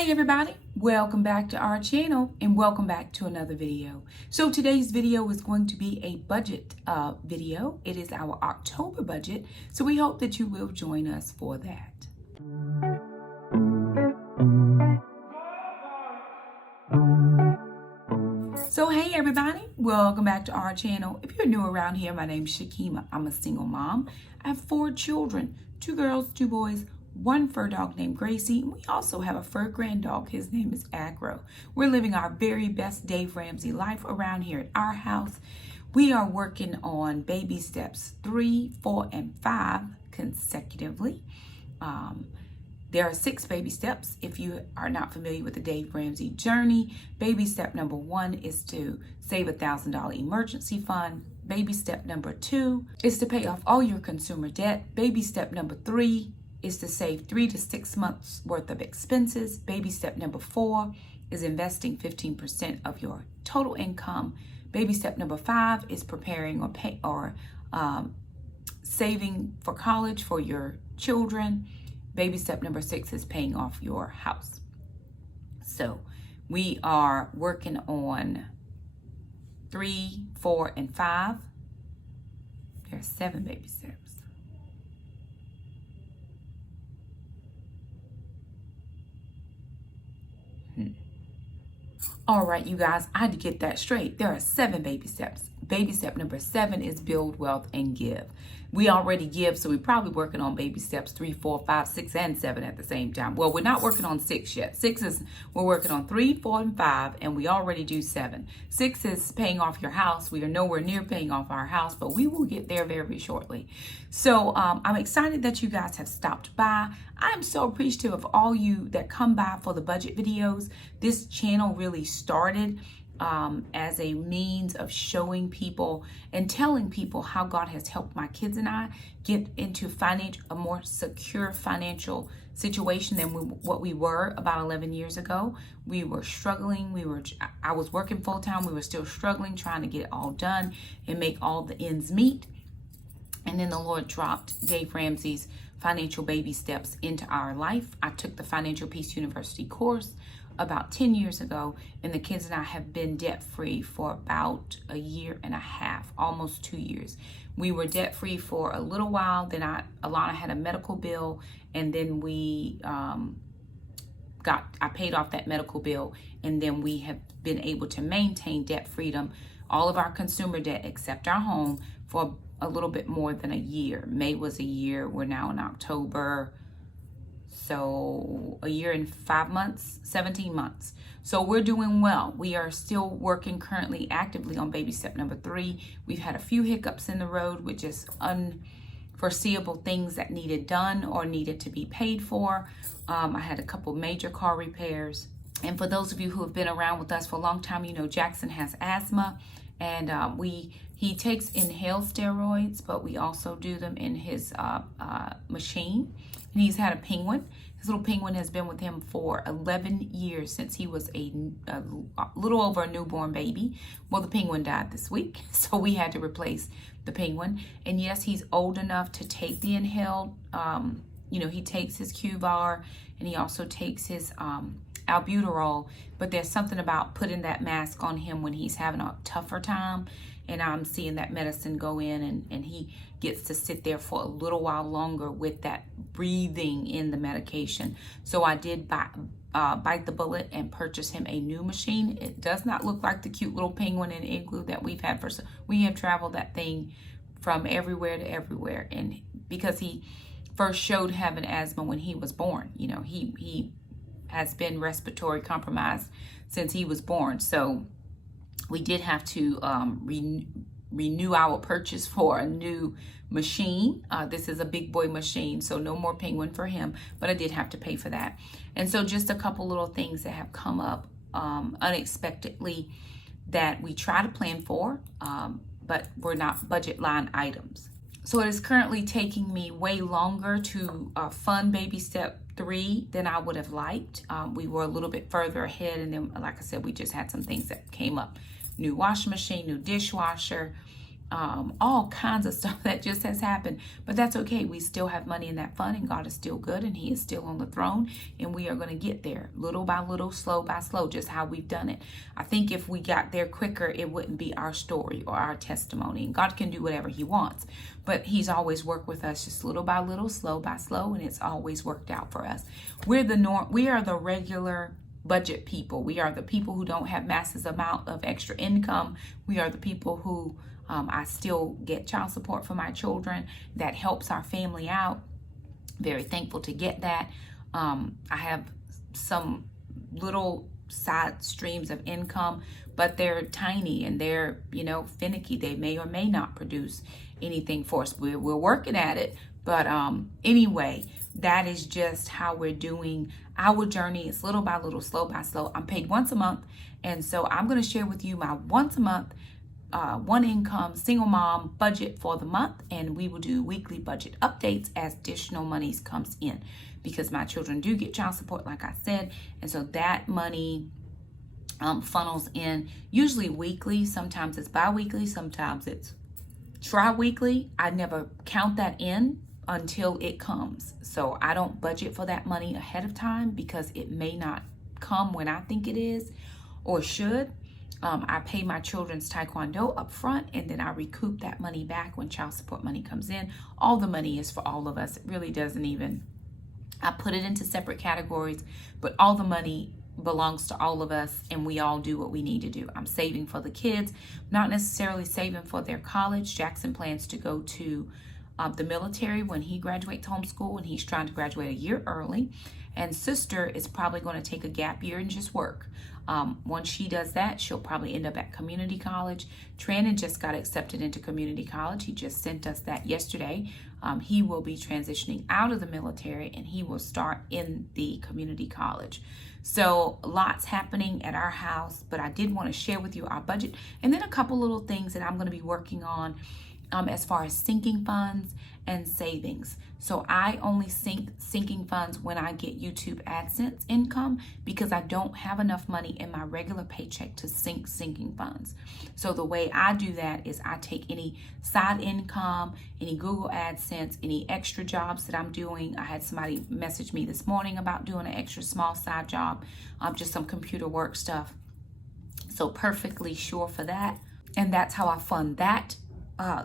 Hey everybody, welcome back to our channel and welcome back to another video. So today's video is going to be a budget video. It is our October budget, so we hope that you will join us for that. So hey everybody, welcome back to our channel. If you're new around here, my name's Shakima. I'm a single mom. I have 4 children, 2 girls, 2 boys, 1 fur dog named Gracie, and we also have a fur grand dog. His name is Agro. We're living our very best Dave Ramsey life around here at our house. We are working on baby steps 3, 4, and 5 consecutively. There are 6 baby steps. If you are not familiar with the Dave Ramsey journey, baby step number 1 is to save $1,000 emergency fund. Baby step number 2 is to pay off all your consumer debt. Baby step number 3 is to save 3 to 6 months worth of expenses. Baby step number 4 is investing 15% of your total income. Baby step number 5 is preparing or saving for college for your children. Baby step number 6 is paying off your house. So we are working on 3, 4, and 5. There are 7 baby steps. All right, you guys, I had to get that straight. There are 7 baby steps. Baby step number 7 is build wealth and give. We already give, so we're probably working on baby steps 3, 4, 5, 6, and 7 at the same time. Well, we're not working on 6 yet. We're working on 3, 4, and 5, and we already do 7. 6 is paying off your house. We are nowhere near paying off our house, but we will get there very shortly. So I'm excited that you guys have stopped by. I'm so appreciative of all you that come by for the budget videos. This channel really started as a means of showing people and telling people how God has helped my kids and I get into a more secure financial situation than what we were about 11 years ago. We were struggling. I was working full time. We were still struggling, trying to get it all done and make all the ends meet. And then the Lord dropped Dave Ramsey's Financial Baby Steps into our life. I took the Financial Peace University course about 10 years ago, and the kids and I have been debt-free for about 1.5 years, almost 2 years. We were debt-free for a little while, then Alana had a medical bill, and then I paid off that medical bill, and then we have been able to maintain debt freedom, all of our consumer debt except our home, for a little bit more than 1 year. May was 1 year, we're now in October. So 1 year and 5 months, 17 months. So we're doing well. We are still working currently actively on baby step number 3. We've had a few hiccups in the road with just unforeseeable things that needed done or needed to be paid for. I had a couple major car repairs. And for those of you who have been around with us for a long time, you know Jackson has asthma, and he takes inhaled steroids, but we also do them in his machine. And he's had a penguin. His little penguin has been with him for 11 years, since he was a little over a newborn baby. Well, the penguin died this week, so we had to replace the penguin. And yes, he's old enough to take the inhaled, he takes his Q-Var, and he also takes his albuterol, but there's something about putting that mask on him when he's having a tougher time, and I'm seeing that medicine go in, and he gets to sit there for a little while longer with that breathing in the medication. So I did bite the bullet and purchase him a new machine. It does not look like the cute little penguin in Igloo that we've had we have traveled that thing from everywhere to everywhere, and because he first showed having asthma when he was born, he has been respiratory compromised since he was born. So we did have to renew our purchase for a new machine. This is a big boy machine, so no more penguin for him, but I did have to pay for that. And so just a couple little things that have come up unexpectedly that we try to plan for, but were not budget line items. So it is currently taking me way longer to fund baby step 3 than I would have liked. We were a little bit further ahead, and then, like I said, we just had some things that came up. New washing machine, new dishwasher, all kinds of stuff that just has happened. But that's okay. We still have money in that fund, and God is still good, and He is still on the throne, and we are going to get there little by little, slow by slow, just how we've done it. I think if we got there quicker, it wouldn't be our story or our testimony. And God can do whatever He wants, but He's always worked with us just little by little, slow by slow, and it's always worked out for us. We are the regular budget people. We are the people who don't have massive amount of extra income. We are the people who I still get child support for my children. That helps our family out. Very thankful to get that. I have some little side streams of income, but they're tiny and they're, finicky. They may or may not produce anything for us. We're working at it. But anyway, that is just how we're doing our journey. It's little by little, slow by slow. I'm paid once a month. And so I'm going to share with you my once a month one income single mom budget for the month, and we will do weekly budget updates as additional monies comes in, because my children do get child support, like I said, and so that money funnels in usually weekly. Sometimes it's bi-weekly, sometimes it's tri-weekly. I never count that in until it comes, so I don't budget for that money ahead of time because it may not come when I think it is or should. I pay my children's taekwondo up front, and then I recoup that money back when child support money comes in. All the money is for all of us. It really doesn't even, I put it into separate categories, but all the money belongs to all of us, and we all do what we need to do. I'm saving for the kids, not necessarily saving for their college. Jackson plans to go to the military when he graduates homeschool, and he's trying to graduate a year early. And sister is probably going to take a gap year and just work. Once she does that, she'll probably end up at community college. Trannon just got accepted into community college. He just sent us that yesterday. He will be transitioning out of the military, and he will start in the community college. So lots happening at our house, but I did want to share with you our budget, and then a couple little things that I'm going to be working on as far as sinking funds and savings. So I only sinking funds when I get YouTube AdSense income, because I don't have enough money in my regular paycheck to sinking funds. So the way I do that is I take any side income, any Google AdSense, any extra jobs that I'm doing. I had somebody message me this morning about doing an extra small side job, just some computer work stuff. So perfectly sure for that. And that's how I fund that.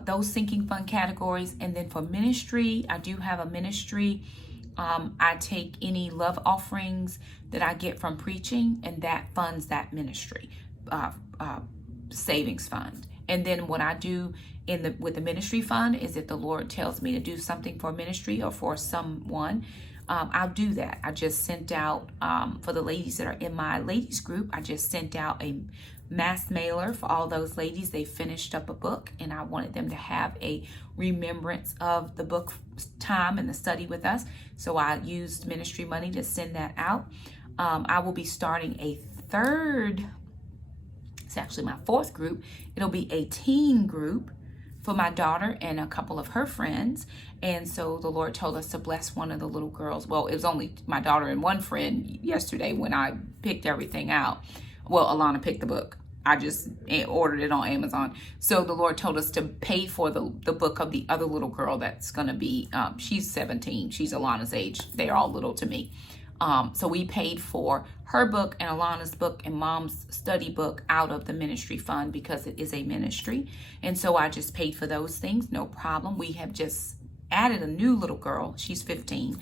Those sinking fund categories. And then for ministry, I do have a ministry. I take any love offerings that I get from preaching, and that funds that ministry savings fund. And then what I do with the ministry fund is, if the Lord tells me to do something for ministry or for someone, I'll do that. I just sent out for the ladies that are in my ladies group, I just sent out a mass mailer for all those ladies. They finished up a book, and I wanted them to have a remembrance of the book time and the study with us. So I used ministry money to send that out. I will be starting a third, it's actually my fourth group. It'll be a teen group for my daughter and a couple of her friends. And so the Lord told us to bless one of the little girls. Well, it was only my daughter and one friend yesterday when I picked everything out. Well, Alana picked the book. I just ordered it on Amazon. So the Lord told us to pay for the book of the other little girl that's going to be, she's 17. She's Alana's age. They're all little to me. So we paid for her book and Alana's book and Mom's study book out of the ministry fund, because it is a ministry. And so I just paid for those things. No problem. We have just added a new little girl. She's 15.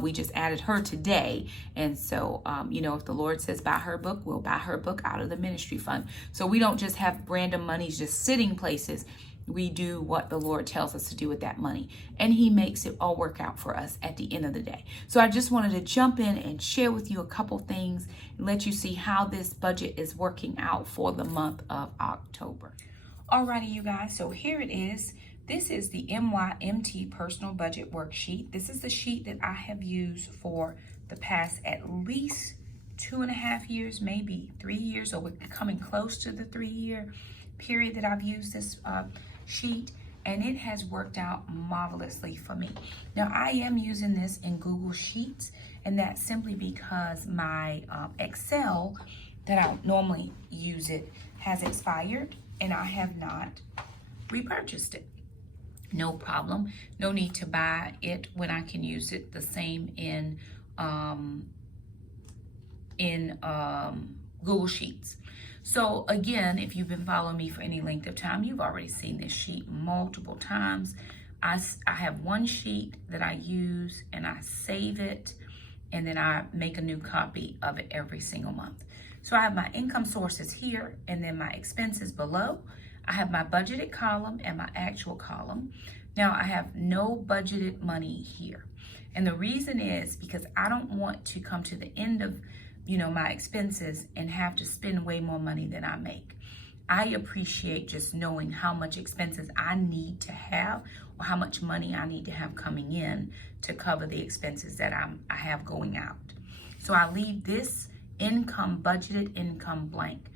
We just added her today. And so, if the Lord says buy her book, we'll buy her book out of the ministry fund. So we don't just have random monies just sitting places. We do what the Lord tells us to do with that money, and He makes it all work out for us at the end of the day. So I just wanted to jump in and share with you a couple things and let you see how this budget is working out for the month of October. Alrighty, you guys, so here it is. This is the MYMT personal budget worksheet. This is the sheet that I have used for the past at least 2.5 years, maybe 3 years, or we're coming close to the 3-year period that I've used this sheet, and it has worked out marvelously for me. Now, I am using this in Google Sheets, and that's simply because my Excel that I normally use it has expired, and I have not repurchased it. No problem. No need to buy it when I can use it. The same in Google Sheets. So again, if you've been following me for any length of time, you've already seen this sheet multiple times. I have one sheet that I use and I save it, and then I make a new copy of it every single month. So I have my income sources here, and then my expenses below. I have my budgeted column and my actual column. Now I have no budgeted money here. And the reason is because I don't want to come to the end of, my expenses and have to spend way more money than I make. I appreciate just knowing how much expenses I need to have, or how much money I need to have coming in to cover the expenses that I have going out. So I leave this budgeted income blank.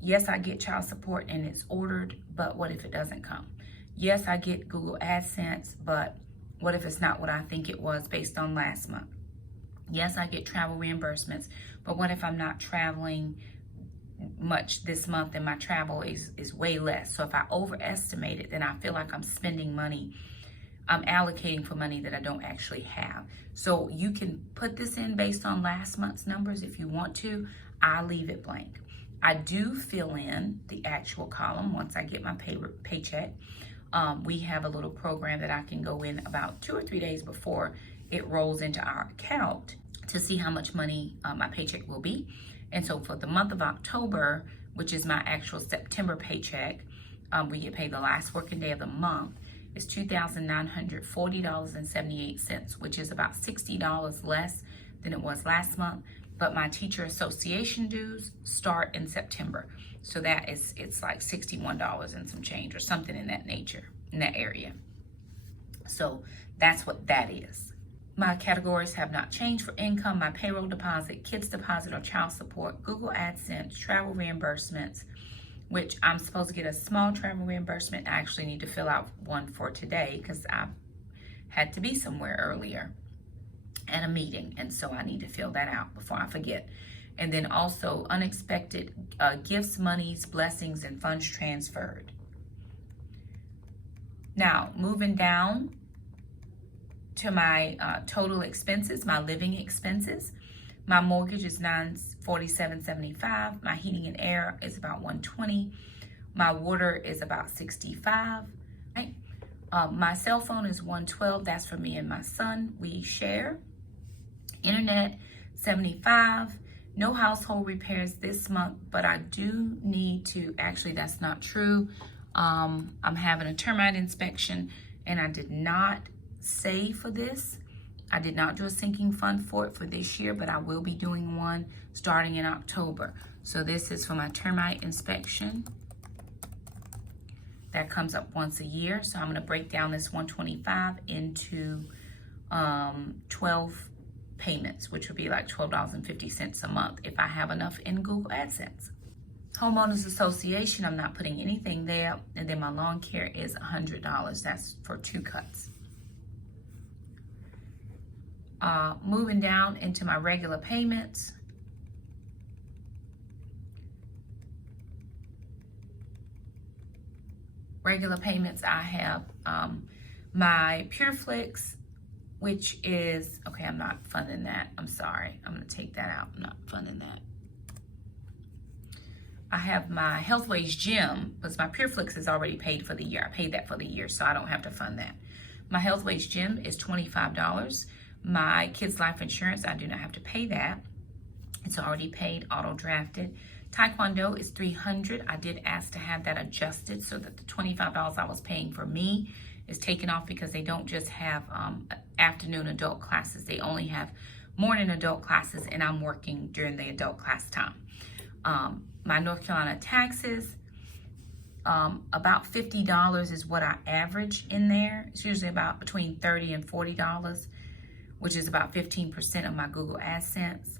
Yes, I get child support and it's ordered, but what if it doesn't come? Yes, I get Google AdSense, but what if it's not what I think it was based on last month? Yes, I get travel reimbursements, but what if I'm not traveling much this month and my travel is way less? So if I overestimate it, then I feel like I'm spending money. I'm allocating for money that I don't actually have. So you can put this in based on last month's numbers if you want to. I leave it blank. I do fill in the actual column once I get my paycheck. We have a little program that I can go in about 2 or 3 days before it rolls into our account to see how much money my paycheck will be. And so for the month of October, which is my actual September paycheck, we get paid the last working day of the month, is $2,940.78, which is about $60 less than it was last month. But my teacher association dues start in September. So it's like $61 and some change or something in that nature, in that area. So that's what that is. My categories have not changed for income: my payroll deposit, kids deposit or child support, Google AdSense, travel reimbursements, which I'm supposed to get a small travel reimbursement. I actually need to fill out one for today because I had to be somewhere earlier at a meeting, and so I need to fill that out before I forget. And then also unexpected gifts, monies, blessings, and funds transferred. Now, moving down to my total expenses, my living expenses. My mortgage is $947.75. My heating and air is about $120. My water is about $65. Right? My cell phone is $112. That's for me and my son. We share. Internet, $75. No household repairs this month, but I do need to, actually that's not true. I'm having a termite inspection and I did not save for this. I did not do a sinking fund for it for this year, but I will be doing one starting in October. So this is for my termite inspection. That comes up once a year. So I'm going to break down this $125 into 12 payments, which would be like $12.50 a month if I have enough in Google AdSense. Homeowners Association, I'm not putting anything there. And then my lawn care is $100. That's for 2 cuts. Moving down into my regular payments. Regular payments, I have my PureFlix, which is, okay, I'm not funding that. I'm sorry. I'm going to take that out. I'm not funding that. I have my Healthways Gym, because my PureFlix is already paid for the year. I paid that for the year, so I don't have to fund that. My Healthways Gym is $25. My kids' life insurance, I do not have to pay that. It's already paid, auto-drafted. Taekwondo is $300. I did ask to have that adjusted so that the $25 I was paying for me is taken off, because they don't just have afternoon adult classes. They only have morning adult classes, and I'm working during the adult class time. My North Carolina taxes, about $50 is what I average in there. It's usually about between $30 and $40, which is about 15% of my Google AdSense.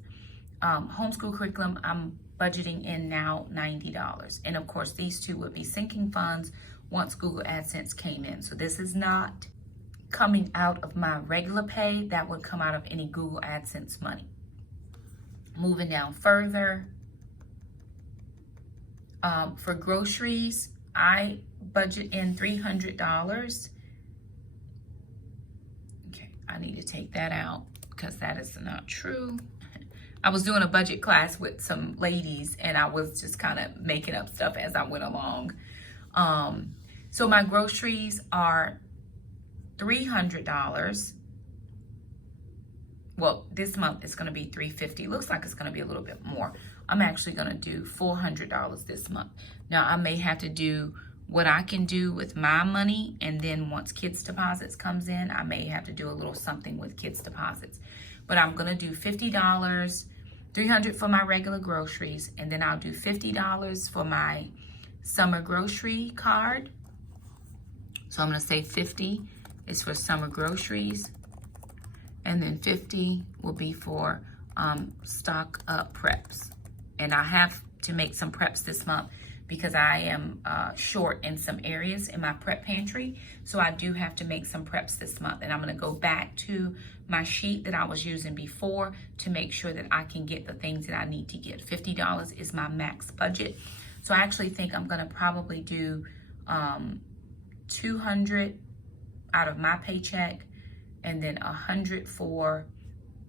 Homeschool curriculum, I'm budgeting in now $90. And of course, these two would be sinking funds once Google AdSense came in. So this is not coming out of my regular pay. That would come out of any Google AdSense money. Moving down further, for groceries, I budget in $300. Okay, I need to take that out because that is not true. I was doing a budget class with some ladies and I was just kind of making up stuff as I went along. So my groceries are $300. Well, this month it's going to be $350. Looks like it's going to be a little bit more. I'm actually going to do $400 this month. Now, I may have to do what I can do with my money, and then once kids' deposits comes in, I may have to do a little something with kids' deposits. But I'm going to do $50, $300 for my regular groceries, and then I'll do $50 for my summer grocery card. So I'm going to say 50 is for summer groceries, and then 50 will be for stock up preps. And I have to make some preps this month because I am short in some areas in my prep pantry. So I do have to make some preps this month. And I'm going to go back to my sheet that I was using before to make sure that I can get the things that I need to get. $50 is my max budget. So I actually think I'm going to probably do $200 out of my paycheck, and then $100 for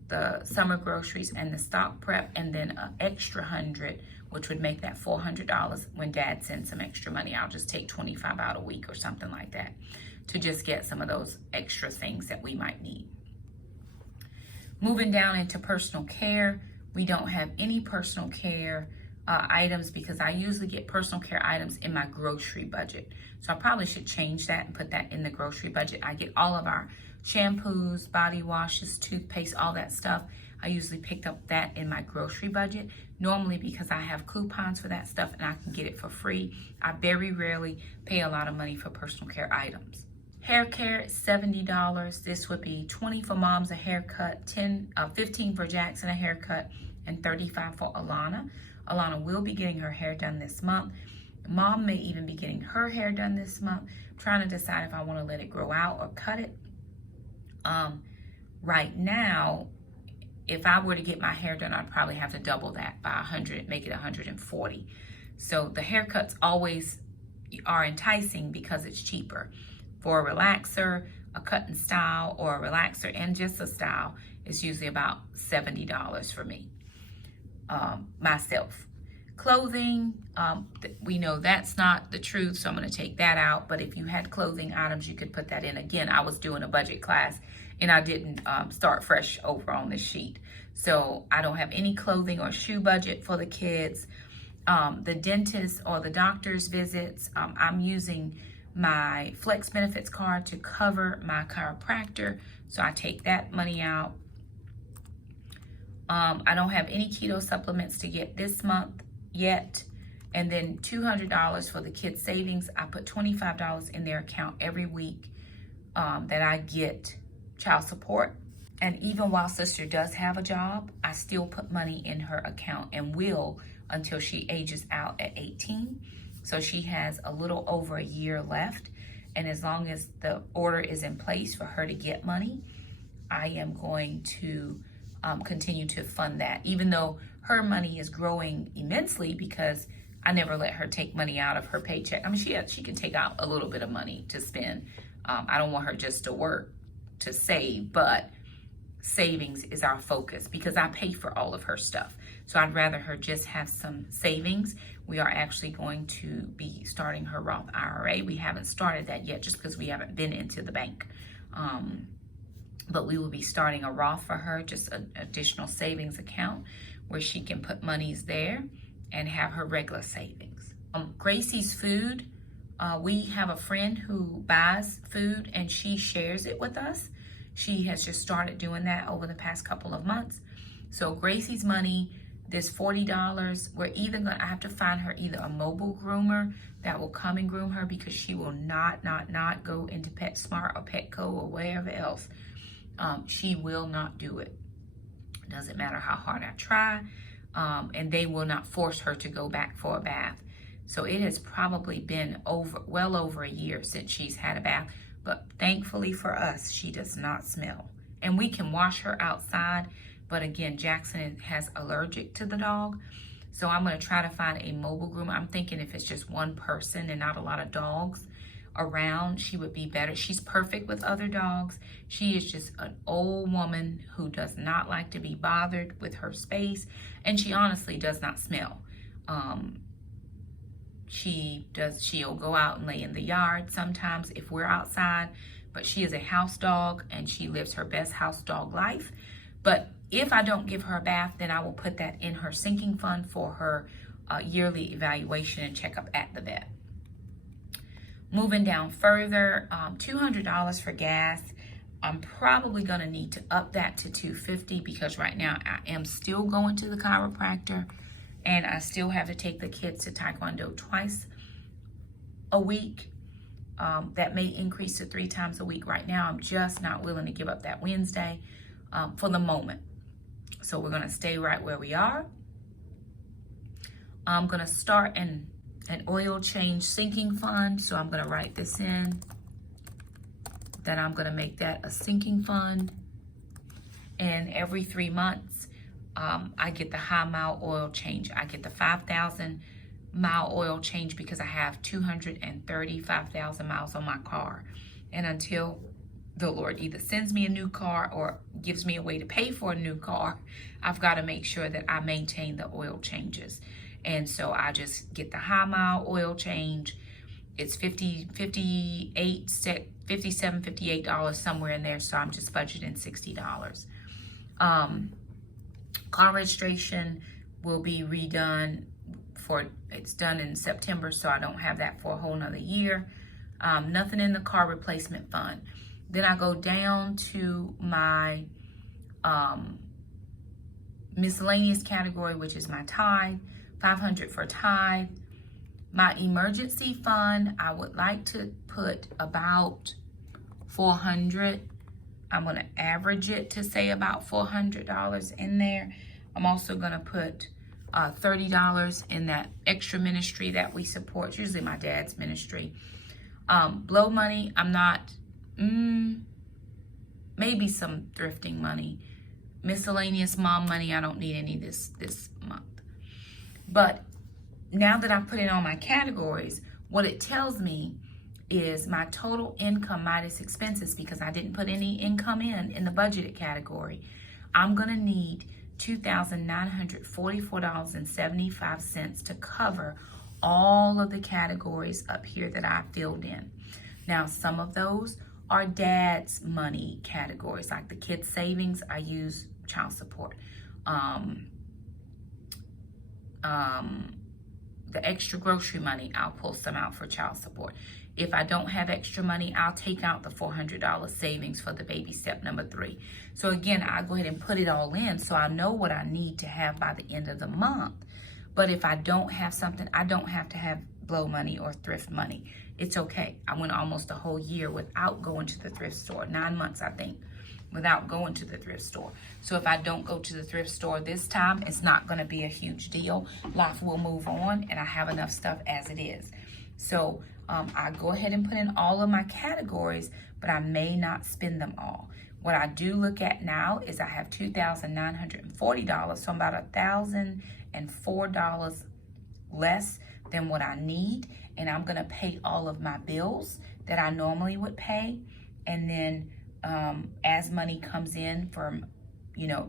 the summer groceries and the stock prep, and then an extra $100, which would make that $400 when Dad sends some extra money. I'll just take 25 out a week or something like that to just get some of those extra things that we might need. Moving down into personal care, we don't have any personal care items because I usually get personal care items in my grocery budget. So I probably should change that and put that in the grocery budget. I get all of our shampoos, body washes, toothpaste, all that stuff. I usually picked up that in my grocery budget. Normally because I have coupons for that stuff and I can get it for free. I very rarely pay a lot of money for personal care items. Hair care is $70. This would be $20 for Mom's a haircut, $15 for Jackson a haircut, and $35 for Alana. Alana will be getting her hair done this month. Mom may even be getting her hair done this month. I'm trying to decide if I want to let it grow out or cut it. Right now, if I were to get my hair done, I'd probably have to double that by 100, make it 140. So the haircuts always are enticing because it's cheaper. For a relaxer, a cut and style, or a relaxer and just a style is usually about $70 for me, myself. Clothing, we know that's not the truth, so I'm going to take that out. But if you had clothing items, you could put that in. Again, I was doing a budget class and I didn't start fresh over on this sheet. So I don't have any clothing or shoe budget for the kids. The dentist or the doctor's visits, I'm using my Flex Benefits card to cover my chiropractor. So I take that money out. I don't have any keto supplements to get this month yet. And then $200 for the kids' savings. I put $25 in their account every week that I get child support. And even while sister does have a job, I still put money in her account and will until she ages out at 18. So she has a little over a year left. And as long as the order is in place for her to get money, I am going to continue to fund that, even though her money is growing immensely because I never let her take money out of her paycheck. I mean, she can take out a little bit of money to spend. I don't want her just to work to save, but savings is our focus because I pay for all of her stuff. So I'd rather her just have some savings. We are actually going to be starting her Roth IRA. We haven't started that yet just because we haven't been into the bank. But we will be starting a Roth for her, just an additional savings account where she can put monies there and have her regular savings. Gracie's food, we have a friend who buys food and she shares it with us. She has just started doing that over the past couple of months. So Gracie's money, this $40, I have to find her either a mobile groomer that will come and groom her because she will not go into PetSmart or Petco or wherever else. She will not do it. Doesn't matter how hard I try. And they will not force her to go back for a bath. So it has probably been well over a year since she's had a bath. But thankfully for us, she does not smell. And we can wash her outside. But again, Jackson has allergic to the dog. So I'm going to try to find a mobile groomer. I'm thinking if it's just one person and not a lot of dogs around, she would be better. She's perfect with other dogs. She is just an old woman who does not like to be bothered with her space, and she honestly does not smell. She'll go out and lay in the yard sometimes if we're outside, but she is a house dog and she lives her best house dog life. But if I don't give her a bath, then I will put that in her sinking fund for her yearly evaluation and checkup at the vet. Moving down further, $200 for gas. I'm probably going to need to up that to $250 because right now I am still going to the chiropractor and I still have to take the kids to Taekwondo twice a week. That may increase to 3 times a week. Right now, I'm just not willing to give up that Wednesday for the moment. So we're going to stay right where we are. I'm going to start an oil change sinking fund. So I'm going to write this in. Then I'm going to make that a sinking fund. And every 3 months, I get the high mile oil change. I get the 5,000 mile oil change because I have 235,000 miles on my car. And until the Lord either sends me a new car or gives me a way to pay for a new car, I've got to make sure that I maintain the oil changes. And so I just get the high mile oil change. It's $58, $58 somewhere in there. So I'm just budgeting $60. Car registration will be redone it's done in September, so I don't have that for a whole nother year. Nothing in the car replacement fund. Then I go down to my miscellaneous category, which is my tithe, $500 for tithe. My emergency fund, I would like to put about $400. I'm going to average it to say about $400 in there. I'm also going to put $30 in that extra ministry that we support. It's usually my dad's ministry. Blow money, I'm not, maybe some thrifting money. Miscellaneous mom money, I don't need any this month. But now that I've put in all my categories, what it tells me is my total income minus expenses, because I didn't put any income in the budgeted category. I'm going to need $2,944.75 to cover all of the categories up here that I filled in. Now, some of those are dad's money categories, like the kids' savings, I use child support. The extra grocery money, I'll pull some out for child support. If I don't have extra money, I'll take out the $400 savings for the baby step number 3. So again, I go ahead and put it all in so I know what I need to have by the end of the month. But if I don't have something, I don't have to have blow money or thrift money. It's okay. I went almost a whole year without going to the thrift store, 9 months, I think, without going to the thrift store. So if I don't go to the thrift store this time, it's not going to be a huge deal. Life will move on and I have enough stuff as it is. So I go ahead and put in all of my categories, but I may not spend them all. What I do look at now is I have $2,940, so I'm about $1,004 less than what I need, and I'm gonna pay all of my bills that I normally would pay, and then as money comes in from,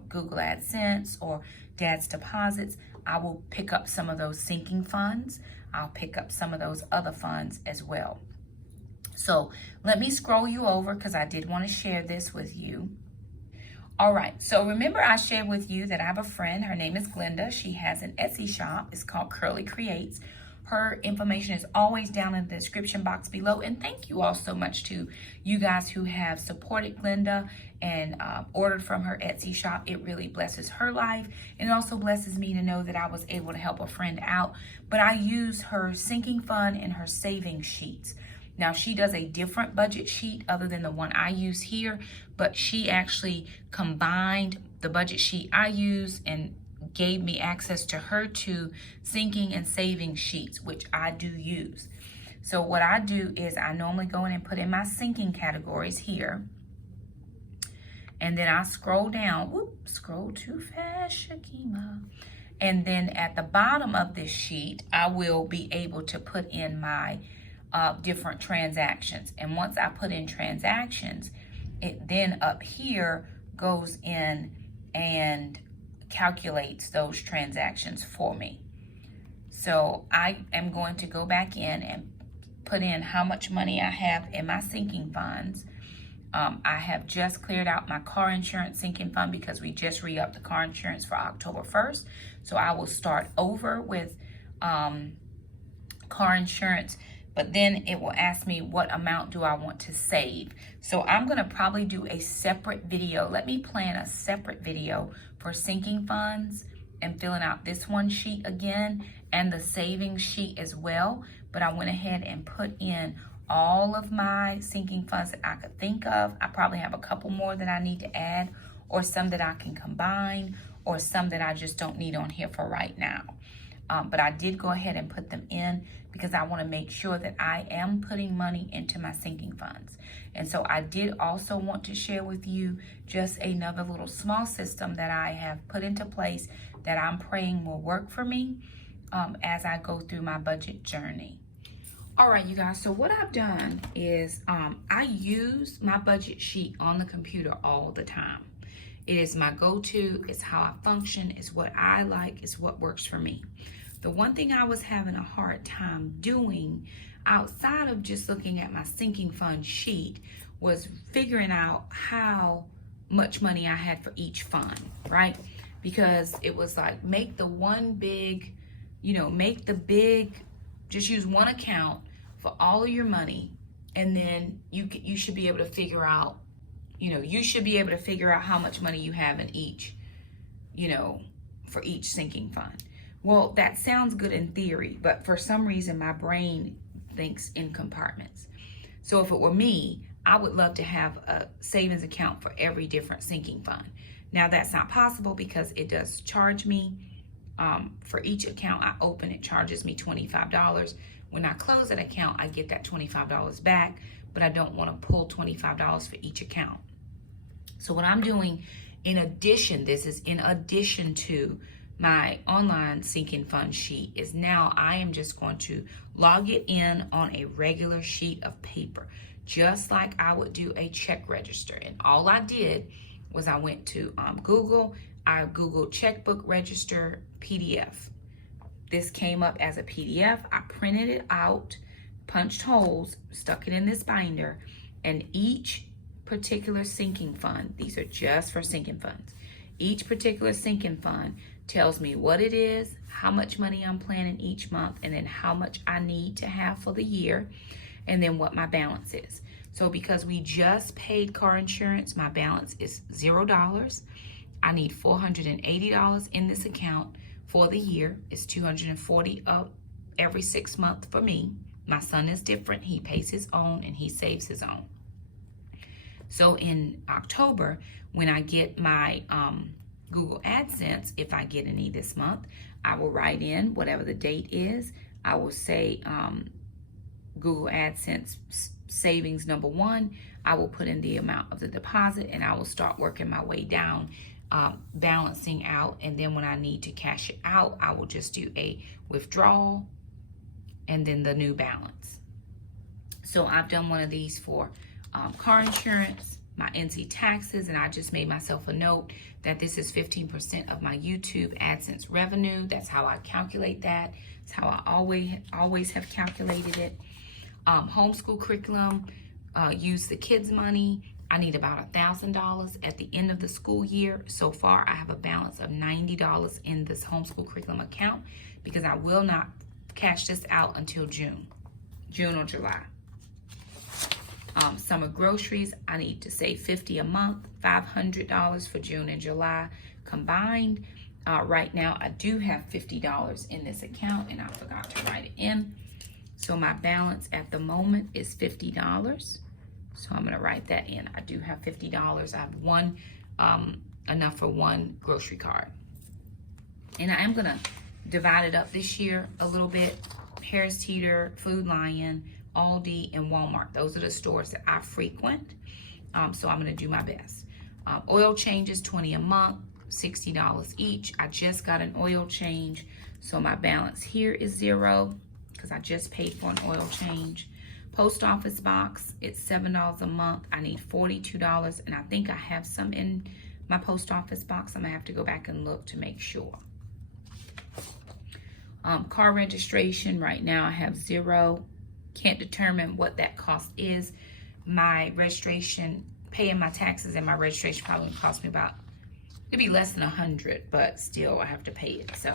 Google AdSense or dad's deposits, I will pick up some of those sinking funds. I'll pick up some of those other funds as well. So let me scroll you over because I did want to share this with you. All right, so remember I shared with you that I have a friend. Her name is Glenda. She has an Etsy shop. It's called Curly Creates. Her information is always down in the description box below. And thank you all so much to you guys who have supported Glenda and ordered from her Etsy shop. It really blesses her life. And it also blesses me to know that I was able to help a friend out. But I use her sinking fund and her savings sheets. Now, she does a different budget sheet other than the one I use here, but she actually combined the budget sheet I use and gave me access to her two sinking and saving sheets, which I do use. So what I do is I normally go in and put in my sinking categories here. And then I scroll down, scroll too fast, Shakima. And then at the bottom of this sheet, I will be able to put in my different transactions. And once I put in transactions, it then up here goes in and calculates those transactions for me. So I am going to go back in and put in how much money I have in my sinking funds. I have just cleared out my car insurance sinking fund because we just re-upped the car insurance for October 1st. So I will start over with car insurance, but then it will ask me what amount do I want to save. So I'm gonna probably do a separate video. Let me plan a separate video for sinking funds and filling out this one sheet again and the savings sheet as well. But I went ahead and put in all of my sinking funds that I could think of. I probably have a couple more that I need to add, or some that I can combine, or some that I just don't need on here for right now. But I did go ahead and put them in because I want to make sure that I am putting money into my sinking funds. And so I did also want to share with you just another little small system that I have put into place that I'm praying will work for me as I go through my budget journey. All right, you guys, so what I've done is I use my budget sheet on the computer all the time. It is my go-to, it's how I function, it's what I like, it's what works for me. The one thing I was having a hard time doing outside of just looking at my sinking fund sheet was figuring out how much money I had for each fund, right? Because it was like, make the one big, just use one account for all of your money, and then you should be able to figure out, how much money you have in each, for each sinking fund. Well, that sounds good in theory, but for some reason my brain thinks in compartments. So if it were me, I would love to have a savings account for every different sinking fund. Now that's not possible because it does charge me. For each account I open, it charges me $25. When I close an account, I get that $25 back, but I don't want to pull $25 for each account. So what I'm doing this is in addition to my online sinking fund sheet, is now I am just going to log it in on a regular sheet of paper, just like I would do a check register. And all I did was I went to Google, I Googled checkbook register PDF. This came up as a PDF. I printed it out, punched holes, stuck it in this binder, and each particular sinking fund, these are just for sinking funds, each particular sinking fund tells me what it is, how much money I'm planning each month, and then how much I need to have for the year, and then what my balance is. So because we just paid car insurance, my balance is $0. I need $480 in this account for the year. It's $240 up every 6 months for me. My son is different. He pays his own and he saves his own. So in October, when I get my Google AdSense, if I get any this month, I will write in whatever the date is. I will say Google AdSense savings number 1. I will put in the amount of the deposit and I will start working my way down, balancing out. And then when I need to cash it out, I will just do a withdrawal and then the new balance. So I've done one of these for car insurance, my NC taxes, and I just made myself a note that this is 15% of my YouTube AdSense revenue. That's how I calculate that. It's how I always have calculated it. Homeschool curriculum, use the kids' money. I need about $1,000 at the end of the school year. So far, I have a balance of $90 in this homeschool curriculum account because I will not cash this out until June or July. Summer groceries, I need to save $50 a month, $500 for June and July combined. Right now, I do have $50 in this account and I forgot to write it in. So my balance at the moment is $50. So I'm gonna write that in. I do have $50. I have enough for one grocery card. And I am gonna divide it up this year a little bit. Harris Teeter, Food Lion, Aldi, and Walmart. Those are the stores that I frequent. So I'm gonna do my best. Oil changes, $20 a month. $60 each. I just got an oil change, so my balance here is 0 because I just paid for an oil change. Post office box, it's $7 a month. I need $42, and I think I have some in my post office box. I'm gonna have to go back and look to make sure. Car registration, right now I have 0. Can't determine what that cost is. My registration, paying my taxes and my registration probably cost me about, it'd be less than 100, but still I have to pay it. So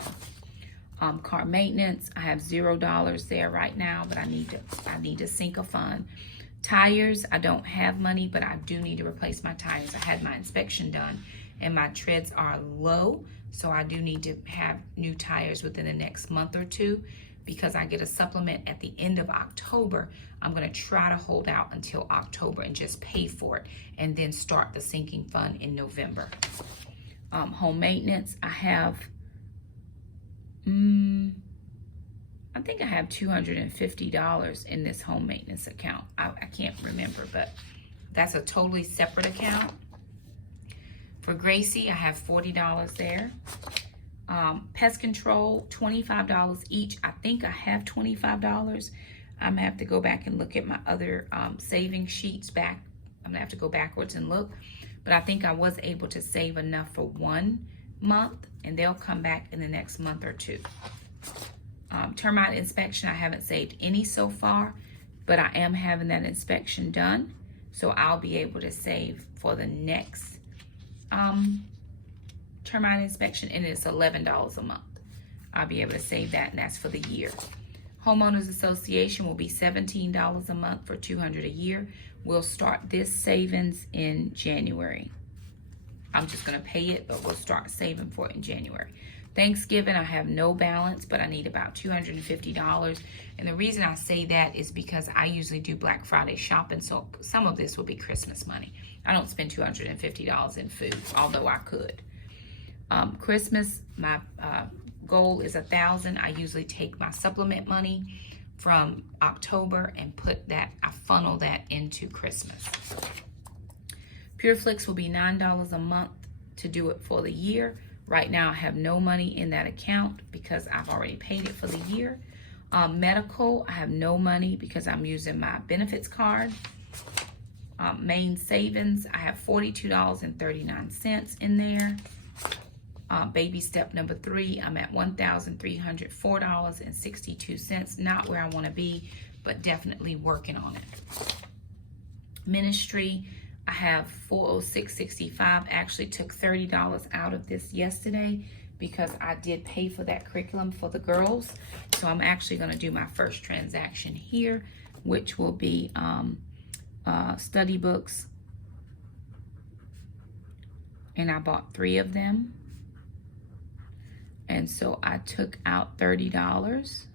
car maintenance, I have $0 there right now, but I need to sink a fund. Tires, I don't have money, but I do need to replace my tires. I had my inspection done and my treads are low, so I do need to have new tires within the next month or two. Because I get a supplement at the end of October, I'm gonna try to hold out until October and just pay for it and then start the sinking fund in November. Home maintenance, I have, I think I have $250 in this home maintenance account. I can't remember, but that's a totally separate account. For Gracie, I have $40 there. Pest control, $25 each. I think I have $25. I'm gonna have to go back and look at my other saving sheets back. I'm gonna have to go backwards and look, but I think I was able to save enough for 1 month, and they'll come back in the next month or two. Termite inspection, I haven't saved any so far, but I am having that inspection done, so I'll be able to save for the next termite inspection, and it's $11 a month. I'll be able to save that, and that's for the year. Homeowners Association will be $17 a month for $200 a year. We'll start this savings in January. I'm just gonna pay it, but we'll start saving for it in January. Thanksgiving, I have no balance, but I need about $250. And the reason I say that is because I usually do Black Friday shopping, so some of this will be Christmas money. I don't spend $250 in food, although I could. Christmas, my goal is $1,000. I usually take my supplement money from October and I funnel that into Christmas. PureFlix will be $9 a month to do it for the year. Right now I have no money in that account because I've already paid it for the year. Medical, I have no money because I'm using my benefits card. Main savings, I have $42.39 in there. Baby step number 3, I'm at $1,304.62. Not where I want to be, but definitely working on it. Ministry, I have $406.65. Actually took $30 out of this yesterday because I did pay for that curriculum for the girls. So I'm actually going to do my first transaction here, which will be study books. And I bought 3 of them. And so I took out $30,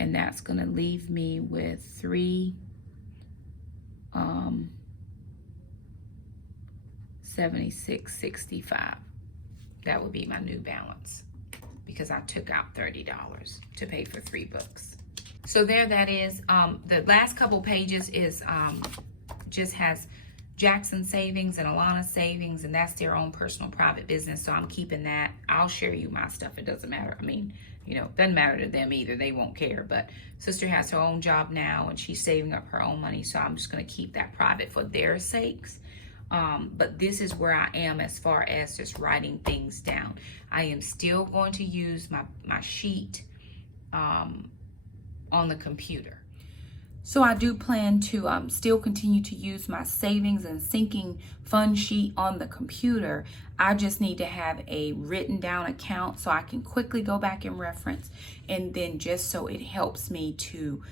and that's gonna leave me with 376.65. That would be my new balance because I took out $30 to pay for 3 books. So there that is. The last couple pages is just has Jackson savings and Alana savings, and that's their own personal private business, so I'm keeping that. I'll share you my stuff. It doesn't matter. I mean, you know, it doesn't matter to them either. They won't care. But sister has her own job now, and she's saving up her own money, so I'm just going to keep that private for their sakes. But this is where I am as far as just writing things down. I am still going to use my sheet on the computer. So I do plan to still continue to use my savings and sinking fund sheet on the computer. I just need to have a written down account so I can quickly go back and reference, and then just so it helps me to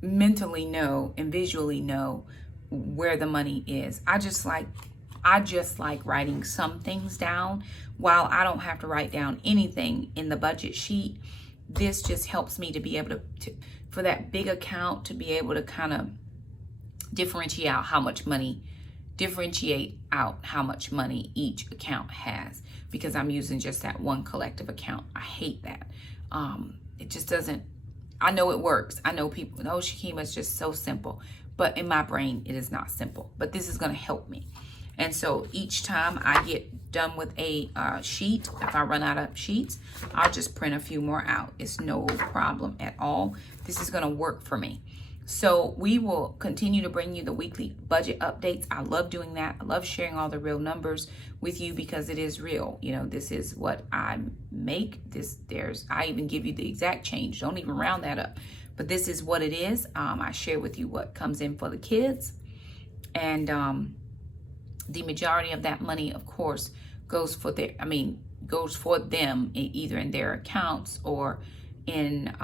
mentally know and visually know where the money is. I just like writing some things down. While I don't have to write down anything in the budget sheet, this just helps me to be able to for that big account, to be able to kind of differentiate out how much money each account has, because I'm using just that one collective account. I hate that. It just doesn't, I know it works. I know people know Shakima is just so simple, but in my brain, it is not simple. But this is going to help me. And so each time I get done with a sheet, if I run out of sheets, I'll just print a few more out. It's no problem at all. This is going to work for me. So we will continue to bring you the weekly budget updates. I love doing that. I love sharing all the real numbers with you because it is real. You know, this is what I make. I even give you the exact change. Don't even round that up. But this is what it is. I share with you what comes in for the kids. And the majority of that money, of course, goes for them either in their accounts or in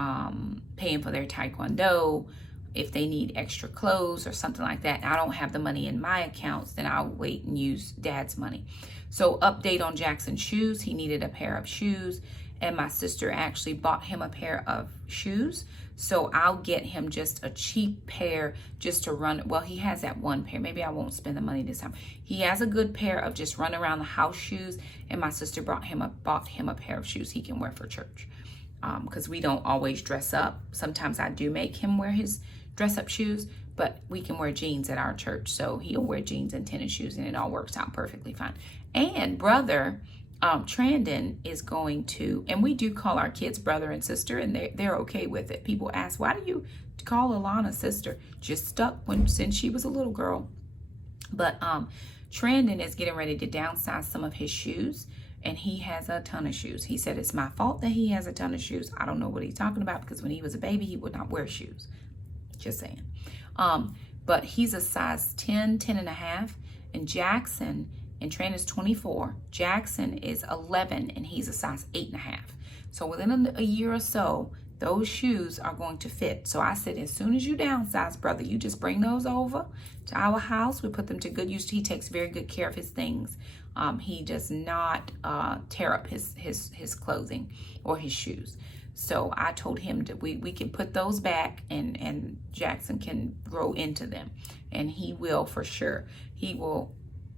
paying for their taekwondo. If they need extra clothes or something like that, I don't have the money in my accounts, then I'll wait and use Dad's money. So update on Jackson's shoes. He needed a pair of shoes, and my sister actually bought him a pair of shoes. So I'll get him just a cheap pair just to run. Well, he has that one pair. Maybe I won't spend the money this time. He has a good pair of just run around the house shoes, and my sister bought him a pair of shoes he can wear for church. Because we don't always dress up. Sometimes I do make him wear his dress up shoes, but we can wear jeans at our church. So he'll wear jeans and tennis shoes, and it all works out perfectly fine. And brother Trandon is going to, and we do call our kids brother and sister, and they're okay with it. People ask, why do you call Alana sister? Just stuck since she was a little girl. But Trandon is getting ready to downsize some of his shoes, and he has a ton of shoes. He said it's my fault that he has a ton of shoes. I don't know what he's talking about, because when he was a baby, he would not wear shoes. Just saying. But he's a size 10, 10 and a half, and Jackson, and Trent is 24. Jackson is 11, and he's a size 8 and a half. So within a year or so, those shoes are going to fit. So I said, as soon as you downsize, brother, you just bring those over to our house. We put them to good use. He takes very good care of his things. He does not tear up his clothing or his shoes. So I told him that we can put those back, and Jackson can grow into them. And he will for sure. He will.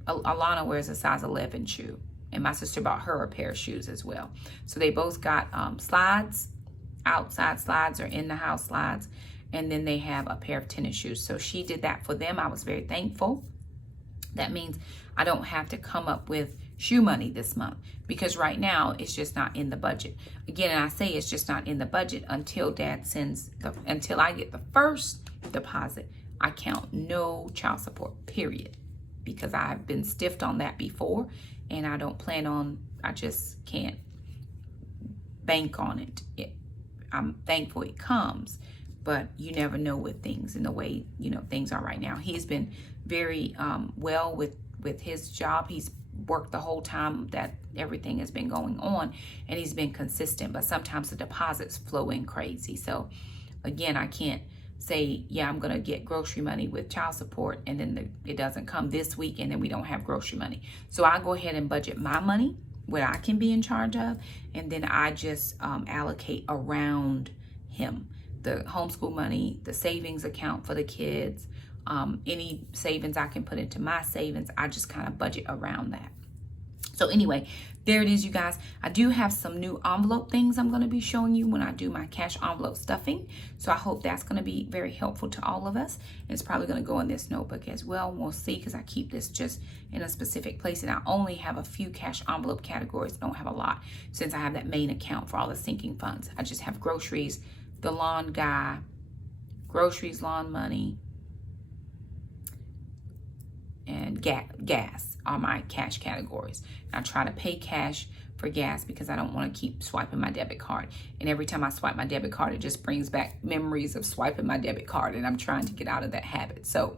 Alana wears a size 11 shoe, and my sister bought her a pair of shoes as well. So they both got slides, outside slides or in the house slides, and then they have a pair of tennis shoes. So she did that for them. I was very thankful. That means I don't have to come up with shoe money this month, because right now it's just not in the budget. Again, and I say it's just not in the budget until Dad until I get the first deposit. I count no child support, period, because I've been stiffed on that before, and I don't plan on, I just can't bank on it. I'm thankful it comes, but you never know with things and the way, things are right now. He's been very well with his job. He's worked the whole time that everything has been going on, and he's been consistent, but sometimes the deposits flow in crazy. So again, I can't say, yeah, I'm going to get grocery money with child support, and then it doesn't come this week, and then we don't have grocery money. So I go ahead and budget my money, what I can be in charge of, and then I just allocate around him. The homeschool money, the savings account for the kids, any savings I can put into my savings, I just kind of budget around that. So anyway, there it is, you guys. I do have some new envelope things I'm going to be showing you when I do my cash envelope stuffing. So I hope that's going to be very helpful to all of us. It's probably going to go in this notebook as well. We'll see, because I keep this just in a specific place, and I only have a few cash envelope categories. I don't have a lot, since I have that main account for all the sinking funds. I just have groceries, the lawn guy, groceries, lawn money, and gas are my cash categories. And I try to pay cash for gas because I don't want to keep swiping my debit card. And every time I swipe my debit card, it just brings back memories of swiping my debit card, and I'm trying to get out of that habit. So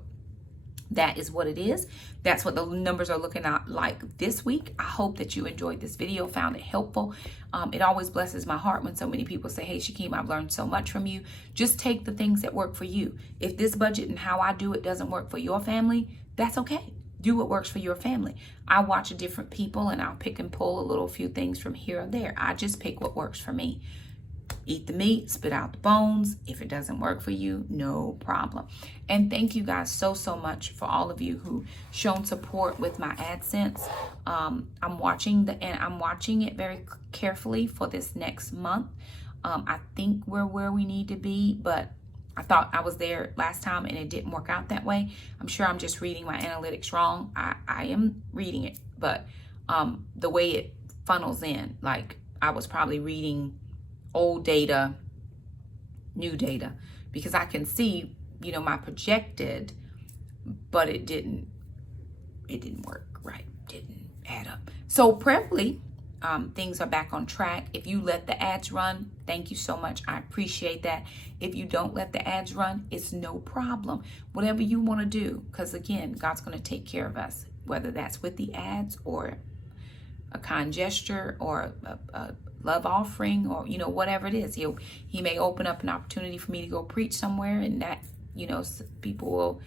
that is what it is. That's what the numbers are looking at like this week. I hope that you enjoyed this video, found it helpful. It always blesses my heart when so many people say, hey, Shakeem, I've learned so much from you. Just take the things that work for you. If this budget and how I do it doesn't work for your family, that's okay. Do what works for your family. I watch different people, and I'll pick and pull a few things from here or there. I just pick what works for me. Eat the meat, spit out the bones. If it doesn't work for you, no problem. And thank you guys so much for all of you who shown support with my AdSense. I'm watching it very carefully for this next month. I think we're where we need to be, but I thought I was there last time and it didn't work out that way. I'm sure I'm just reading my analytics wrong. I am reading it, but the way it funnels in, like I was probably reading old data, new data, because I can see, you know, my projected, but it didn't work right, didn't add up. So prayerfully, things are back on track. If you let the ads run, thank you so much. I appreciate that. If you don't let the ads run, it's no problem. Whatever you want to do, because again, God's going to take care of us, whether that's with the ads or a kind gesture or a love offering, or, you know, whatever it is. He may open up an opportunity for me to go preach somewhere, and that, you know, people will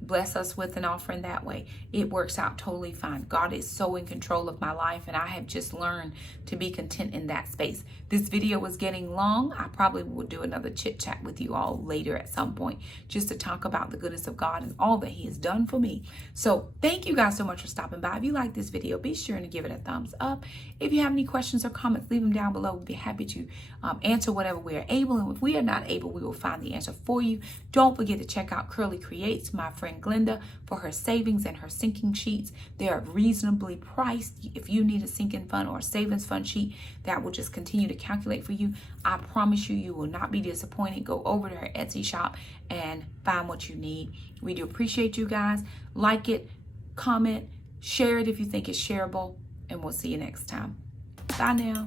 bless us with an offering that way. It works out totally fine. God is so in control of my life, and I have just learned to be content in that space. This video was getting long. I probably will do another chit chat with you all later at some point, just to talk about the goodness of God and all that He has done for me. So thank you guys so much for stopping by. If you like this video, be sure to give it a thumbs up. If you have any questions or comments, leave them down below. We'll be happy to answer whatever we are able. And if we are not able, we will find the answer for you. Don't forget to check out Curly Creates, my friend Glenda, for her savings and her sinking sheets. They are reasonably priced. If you need a sinking fund or a savings fund sheet that will just continue to calculate for you, I promise you, you will not be disappointed. Go over to her Etsy shop and find what you need. We do appreciate you guys. Like it, comment, share it if you think it's shareable, and we'll see you next time. Bye now.